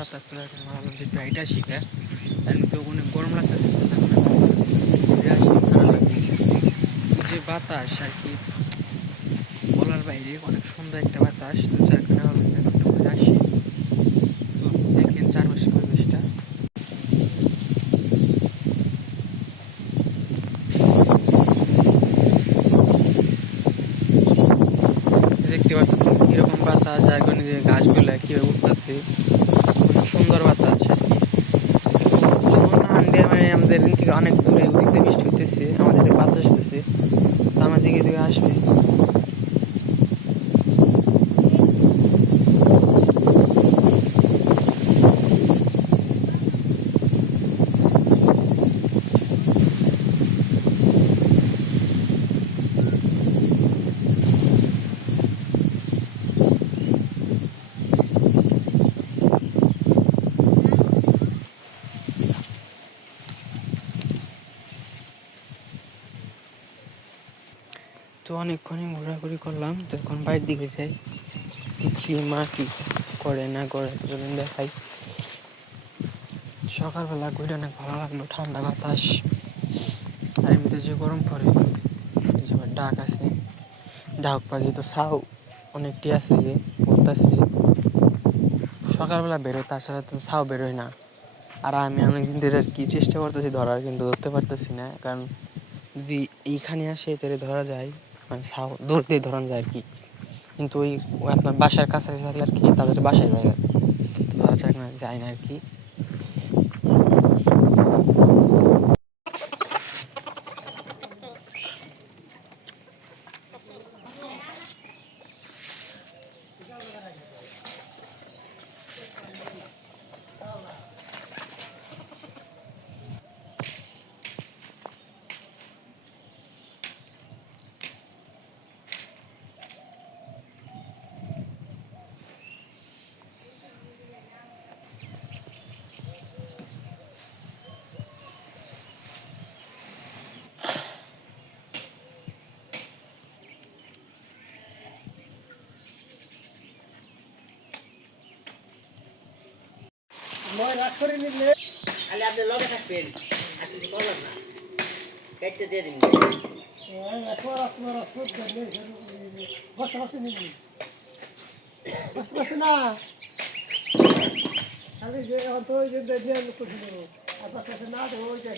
বাতাস চলে আসছে ভাবলাম যে হাইটা শিখে। এমনি তো অনেক গরম লাগতেছে এটা যে বাতাস আর কি, বলার বাইরে অনেক সুন্দর একটা বাতাস। তো যার কারণে ভাবলাম দেখতে পাচ্ছেন কীরকম বাতাস কারণে যে গাছগুলা কীভাবে উঠতেছে খুব সুন্দর বাতাস আর কি যেমন আন্ডিয়া মানে আমাদের এদিক থেকে অনেক দূরে ওদিক থেকে বৃষ্টি হইতেছে আমাদের এদিকে বাতাস আসতেছে তো আমার দিকে দিকে আসবে তো অনেকক্ষণই ঘোরাঘুরি করলাম, তো এখন বাইরের দিকে যাই। দেখি মা কি করে না করে, চলুন দেখাই। সকালবেলা ঘুরে অনেক ভালো লাগল, ঠান্ডা বাতাস। আর এমনিতে যে গরম পড়ে যে ডাক আছে। ডাক পাখি তো ছাও অনেকটি আছে যে উঠতেছে সকালবেলা বেরোয়, তাছাড়া তো ছাও বেরোয় না। আর আমি অনেকদিন ধরে আর কি চেষ্টা করতেছি, ধরার কিন্তু ধরতে পারতেছি না। কারণ যদি এইখানে আসে, তাহলে ধরা যায়। মানে ছাও দৌড় দিয়ে ধরানো যায় আর কি। কিন্তু ওই ওই আপনার বাসার কাছাকাছি থাকলে আর কি তাদের বাসায় যায় ধরা যায় না যায় না আর কি। রাগ করে নিলে খালি আপনি লগে থাকবেন। আর কিছু বললাম না। কেটে দিয়ে দিন। বসে বসে নিবি বসে বসে না আমি যে এখন যে দিয়ে লোক ছিল আর বসে না দেবো ওই যে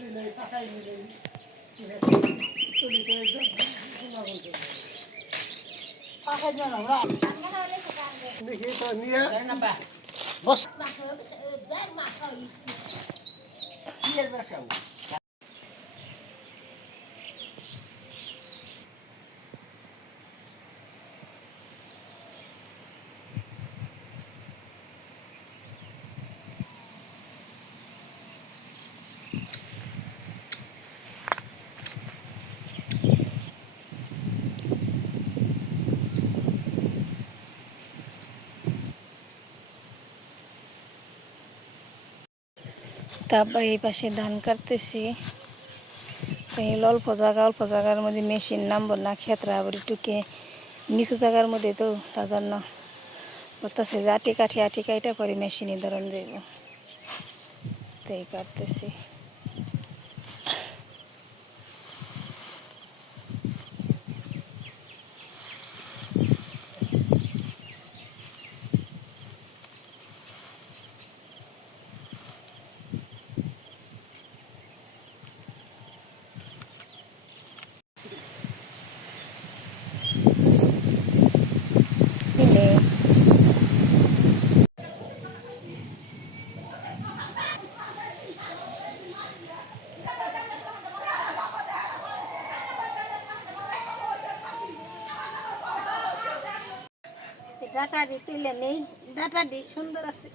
নিলে টাকাই নিলে চলি করে দেখি তো নিয়ে না বা বস কি তারপর এই পাশে ধান কাটতেছি। এই অল্প জায়গা, অল্প জায়গার মধ্যে মেশিন নামবো না খেতরা আবার টুকে নিচু জায়গার মধ্যে তো তার জন্য বলতেছে যে আটি কাঠি, আটি কাইটা পরে মেশিনে ধরন যাইব তাই কাটতেছি। ডাটা তুলে নেই। ডাটা দি সুন্দর আছে।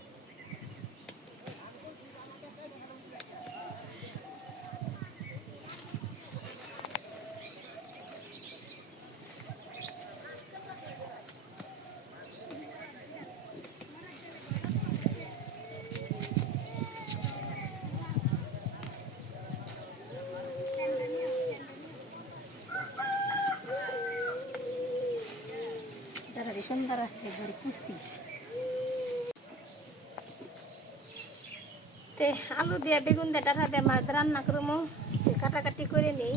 সুন্দর আছে বড় কুচি আলু দিয়ে বেগুন দিয়ে টাটা দিয়ে মাছ রান্না করব। কাটাকাটি করে নেই।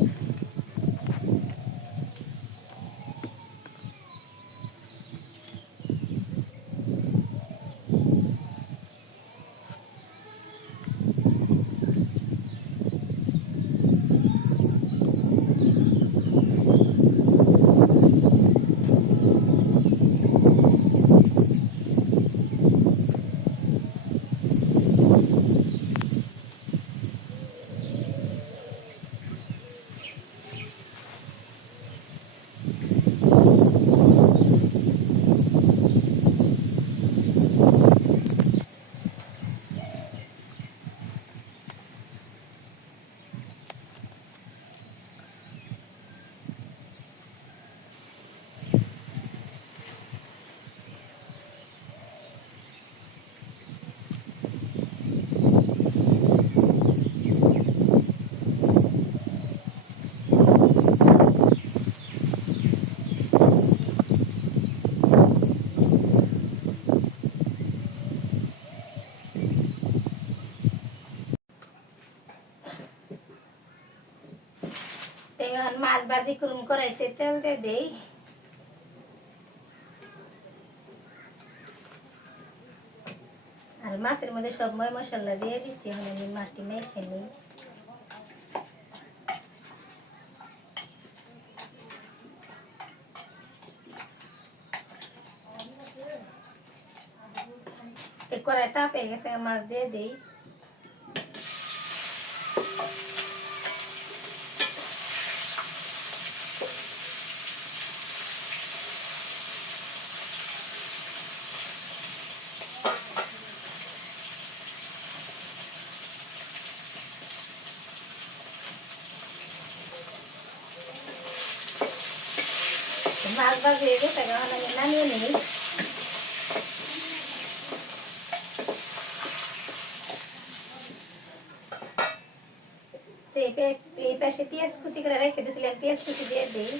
ভাজি করুম করাইতে তেল দিয়ে দেই আর মাছের মধ্যে সব ময় মশলা দিয়ে দিচ্ছি এখন আমি মাছটি মেখে নিই কড়াই তাপে গেছে মাছ দিয়ে দিই ভাজি হয়ে গেছে, এখন আমি নামিয়ে নিই। এই পাশে পেঁয়াজ কুচি করে রেখে দিয়েছিলাম, পেঁয়াজ কুচি দিয়ে দিই।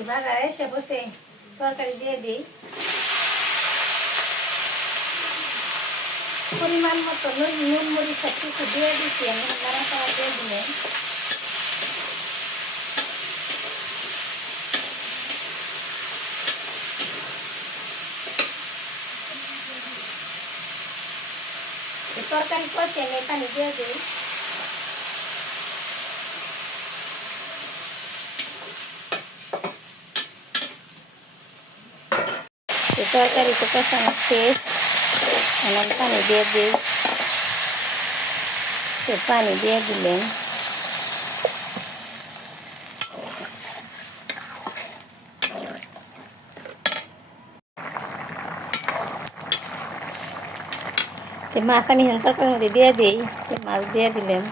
এবার এসে বসে তরকারি দিয়ে দিই পরিমাণ মতো নুন নুন মরিচ সব কিছু দিয়ে দিচ্ছি আমি নাড়া চাড়া দিয়ে দিলেন এই তরকারি কষে আমি পানি দিয়ে দিই এই তরকারি তো কষানো শেষ এখন পানি দিয়ে দিই তো পানি দিয়ে দিলেন তো মাছ আমি হেন তরকারির মধ্যে দিয়ে দিই তো মাছ দিয়ে দিলেন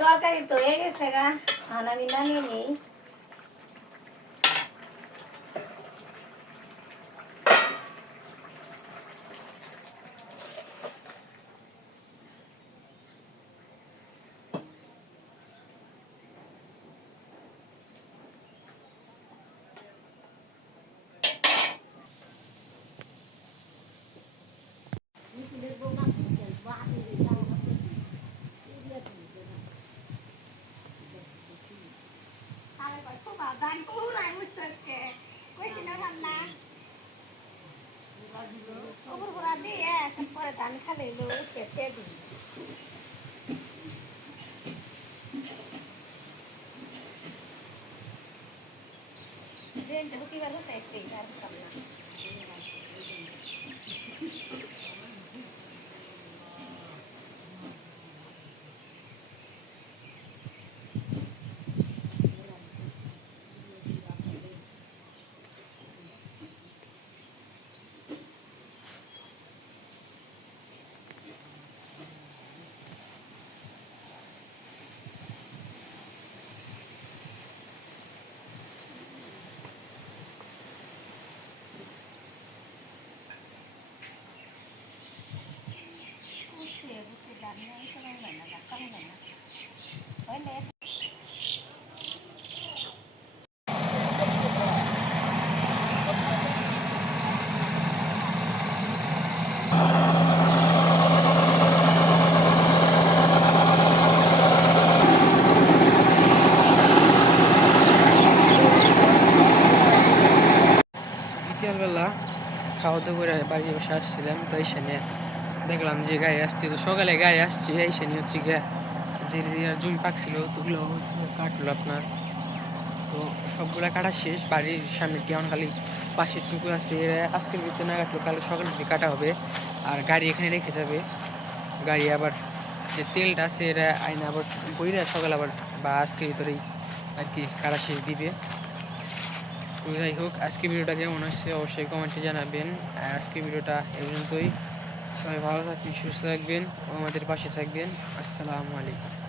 তরকারি তো হয়ে গেছে গা। আমি নামিয়ে নিই। পরে ধান খালে খেতে দিই ঢুকি গেল বিকেলবেলা খাওয়া দাওয়া করে বাড়ি বসে আসছিলাম তো এইখানে দেখলাম যে গাড়ি আসছে, তো সকালে গাড়ি আসছে নিয়ে হচ্ছে গিয়ে যে জমি পাকছিল ওগুলো কাটলো আপনার। তো সবগুলো কাটা শেষ, বাড়ির সামনে কেমন খালি পাশের টুকু আছে, আজকের ভিতরে না কাটলো, কাল সকাল থেকে কাটা হবে। আর গাড়ি এখানে রেখে যাবে। গাড়ি আবার যে তেলটা আছে এরা আইনে আবার বই বইরা সকাল আবার বা আজকের ভিতরেই আর কি কাটা শেষ দিবে। তো যাই হোক আজকে ভিডিওটা কেমন হচ্ছে অবশ্যই কমেন্টে জানাবেন। আর আজকে ভিডিওটা এ পর্যন্তই। সবাই ভালো থাকবেন সুস্থ থাকবেন আমাদের পাশে থাকবেন। আসসালামু আলাইকুম।